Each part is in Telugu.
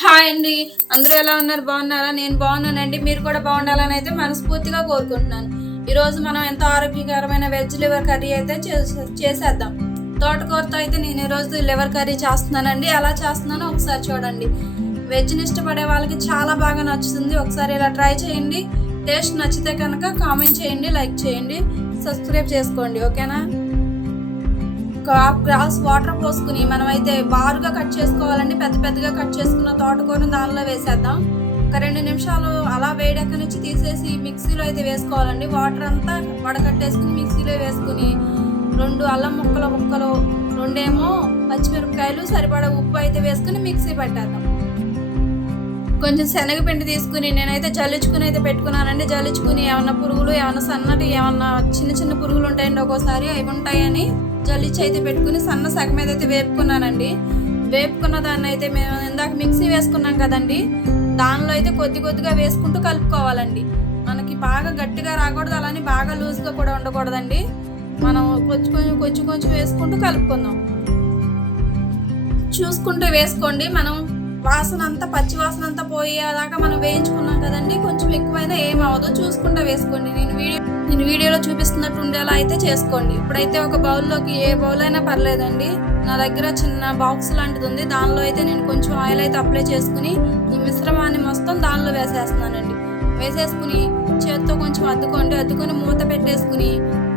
హాయ్ అండి. అందరూ ఎలా ఉన్నారు? బాగున్నారా? నేను బాగున్నానండి. మీరు కూడా బాగుండాలని అయితే మనస్ఫూర్తిగా కోరుకుంటున్నాను. ఈరోజు మనం ఎంతో ఆరోగ్యకరమైన వెజ్ లివర్ కర్రీ అయితే చేసేద్దాం. తోటకూరతో అయితే నేను ఈరోజు లివర్ కర్రీ చేస్తున్నానండి. ఎలా చేస్తున్నానో ఒకసారి చూడండి. వెజ్ని ఇష్టపడే వాళ్ళకి చాలా బాగా నచ్చుతుంది. ఒకసారి ఇలా ట్రై చేయండి. టేస్ట్ నచ్చితే కనుక కామెంట్ చేయండి లైక్ చేయండి సబ్స్క్రైబ్ చేసుకోండి. ఓకేనా? హాఫ్ గ్లాస్ వాటర్ పోసుకుని మనమైతే బారుగా కట్ చేసుకోవాలండి. పెద్ద పెద్దగా కట్ చేసుకున్న తోటకూరను దానిలో వేసేద్దాం. ఒక రెండు నిమిషాలు అలా వేడెక్క నుంచి తీసేసి మిక్సీలో అయితే వేసుకోవాలండి. వాటర్ అంతా వడకట్టేసుకుని మిక్సీలో వేసుకుని రెండు అల్లం ముక్కలు ముక్కలు రెండేమో పచ్చిమిరపకాయలు సరిపడా ఉప్పు అయితే వేసుకుని మిక్సీ పెట్టేద్దాం. కొంచెం శనగపిండి తీసుకుని నేనైతే జల్లించుకుని అయితే పెట్టుకున్నానండి. జల్లించుకుని ఏమన్నా పురుగులు ఏమన్నా సన్నటి ఏమన్నా చిన్న చిన్న పురుగులు ఉంటాయండి ఒక్కోసారి. అవి ఉంటాయని జల్లించి అయితే పెట్టుకుని సన్న సగం మీద అయితే వేపుకున్నానండి వేపుకున్న దాన్ని అయితే మేము ఇందాక మిక్సీ వేసుకున్నాం కదండి దానిలో అయితే కొద్ది కొద్దిగా వేసుకుంటూ కలుపుకోవాలండి. మనకి బాగా గట్టిగా రాకూడదు అలానే బాగా లూజ్గా కూడా ఉండకూడదండి. మనం కొంచెం కొంచెం కొంచెం కొంచెం వేసుకుంటూ కలుపుకుందాం. చూసుకుంటూ వేసుకోండి మనం వాసన అంతా పచ్చి వాసన అంతా పోయేదాకా మనం వేయించుకున్నాం కదండి కొంచెం ఎక్కువైనా ఏం అవ్వదు చూసుకుంటూ వేసుకోండి. నేను వీడియో నేను వీడియోలో చూపిస్తున్నట్టు ఉండేలా అయితే చేసుకోండి. ఇప్పుడైతే ఒక బౌల్లోకి ఏ బౌల్ అయినా పర్లేదండి. నా దగ్గర చిన్న బాక్స్ లాంటిది ఉంది. దానిలో అయితే నేను కొంచెం ఆయిల్ అయితే అప్లై చేసుకుని ఈ మిశ్రమాన్ని మొత్తం దానిలో వేసేస్తున్నానండి. వేసేసుకుని చేత్తో కొంచెం అద్దుకోండి. అద్దుకొని మూత పెట్టేసుకుని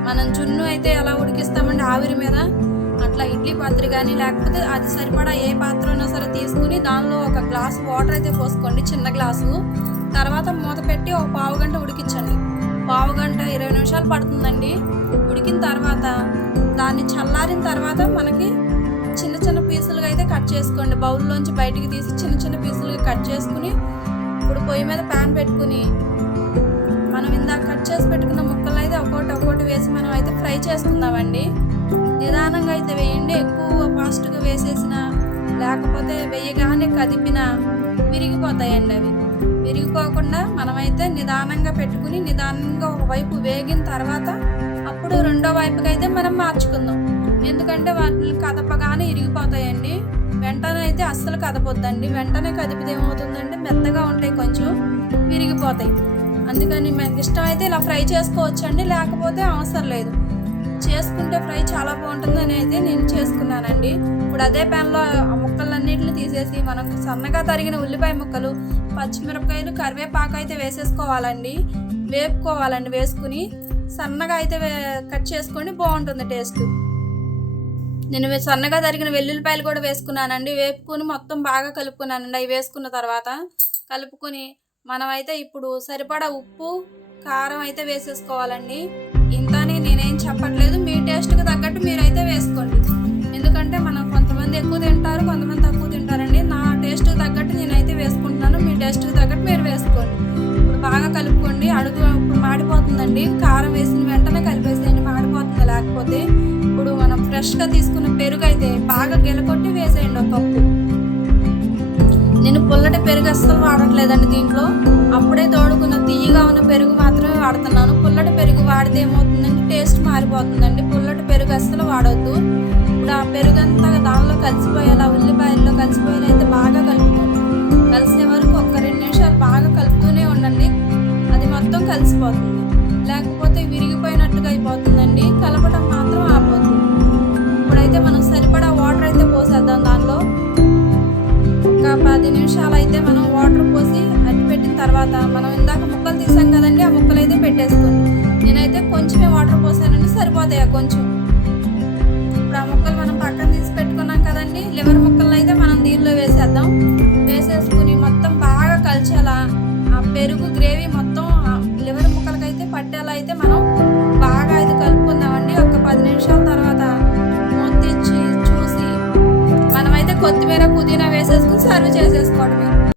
మనం జున్ను అయితే ఎలా ఉడికిస్తామండి? ఆవిరి మీద అట్లా ఇడ్లీ పాత్ర కానీ లేకపోతే అది సరిపడా ఏ పాత్ర అయినా సరే తీసుకుని దానిలో ఒక గ్లాస్ వాటర్ అయితే పోసుకోండి. చిన్న గ్లాసు. తర్వాత మూత పెట్టి ఒక పావు గంట ఉడికించండి. ఇరవై నిమిషాలు పడుతుందండి. ఉడికిన తర్వాత దాన్ని చల్లారిన తర్వాత మనకి చిన్న చిన్న పీసులుగా అయితే కట్ చేసుకోండి. బౌల్లోంచి బయటికి తీసి చిన్న చిన్న పీసులుగా కట్ చేసుకుని ఇప్పుడు పొయ్యి మీద ప్యాన్ పెట్టుకుని మనం ఇందాక కట్ చేసి పెట్టుకున్న ముక్కలు అయితే ఒక్కోటి ఒక్కోటి వేసి మనం అయితే ఫ్రై చేసుకుందామండి. నిదానంగా అయితే వేయండి. ఎక్కువ ఫాస్ట్గా వేసేసిన లేకపోతే వేయగానే కదిపిన విరిగిపోతాయండి అవి. విరిగిపోకుండా మనమైతే నిదానంగా పెట్టుకుని నిదానంగా ఒక వైపు వేగిన తర్వాత అప్పుడు రెండో వైపుకి అయితే మనం మార్చుకుందాం. ఎందుకంటే వాటిని కదపగానే ఇరిగిపోతాయండి. వెంటనే అయితే అస్సలు కదపొద్దండి. వెంటనే కదిపితే ఏమవుతుందంటే మెత్తగా ఉంటాయి కొంచెం విరిగిపోతాయి. అందుకని మనకి ఇష్టమైతే ఇలా ఫ్రై చేసుకోవచ్చండి. లేకపోతే అవసరం లేదు. చేసుకుంటే ఫ్రై చాలా బాగుంటుందని అయితే నేను చేసుకున్నానండి. ఇప్పుడు అదే ప్యాన్లో ఆ తీసేసి మనం సన్నగా తరిగిన ఉల్లిపాయ ముక్కలు పచ్చిమిరపకాయలు కరివేపాకు అయితే వేసేసుకోవాలండి. వేపుకోవాలండి వేసుకుని సన్నగా అయితే కట్ చేసుకొని బాగుంటుంది టేస్ట్. నేను సన్నగా తరిగిన వెల్లుల్లిపాయలు కూడా వేసుకున్నానండి. వేపుకొని మొత్తం బాగా కలుపుకున్నానండి. అవి వేసుకున్న తర్వాత కలుపుకొని మనమైతే ఇప్పుడు సరిపడా ఉప్పు కారం అయితే వేసేసుకోవాలండి. ఇంతనే చెప్పట్లేదు. మీ టేస్ట్కి తగ్గట్టు మీరైతే వేసుకోండి. ఎందుకంటే మనం కొంతమంది ఎక్కువ తింటారు కొంతమంది తక్కువ తింటారండి. నా టేస్ట్కి తగ్గట్టు నేనైతే వేసుకుంటున్నాను. మీ టేస్ట్కి తగ్గట్టు మీరు వేసుకోండి. ఇప్పుడు బాగా కలుపుకోండి. అడుగు ఇప్పుడు మాడిపోతుందండి. కారం వేసిన వెంటనే కలిపేసేయండి. మాడిపోతుంది లేకపోతే ఇప్పుడు మనం ఫ్రెష్గా తీసుకున్న పెరుగు అయితే బాగా గెలకొట్టి వేసేయండి ఒక కప్పు. నేను పుల్లటి పెరుగు అస్సలు వాడట్లేదండి దీంట్లో. అప్పుడే తోడుకున్న తీయగా ఉన్న పెరుగు మాత్రమే వాడుతున్నాను. పుల్లటి పెరుగు వాడితే ఏమవుతుంది? టేస్ట్ మారిపోతుందండి. పుల్లటి పెరుగు అస్సలు వాడొద్దు. ఇప్పుడు ఆ పెరుగు అంతా దానిలో కలిసిపోయేలా ఉల్లిపాయల్లో కలిసిపోయేలా అయితే బాగా కలుపుకోండి. కలిసే వరకు ఒక రెండు నిమిషాలు బాగా కలుపుతూనే ఉండండి. అది మొత్తం కలిసిపోతుంది. లేకపోతే విరిగిపోయినట్టుగా అయిపోతుందండి. కలపడం మాత్రం ఆపోతుంది ఇప్పుడైతే మనం సరిపడా వాటర్ అయితే పోసానండి కొంచెం. ఇప్పుడు ఆ ముక్కలు మనం పక్కన తీసి పెట్టుకున్నాం కదండి. లివర్ ముక్కలు అయితే మనం దీనిలో వేసేద్దాం. వేసేసుకుని మొత్తం బాగా కలిసేలా ఆ పెరుగు గ్రేవీ మొత్తం లివర్ ముక్కలకైతే పట్టేలా అయితే మనం బాగా అయితే కలుపుకుందామండి. ఒక పది నిమిషాల తర్వాత మూతిచ్చి తెచ్చి చూసి మనమైతే కొత్తిమీర పుదీనా వేసేసుకుని సర్వ్ చేసేసుకోవడమే.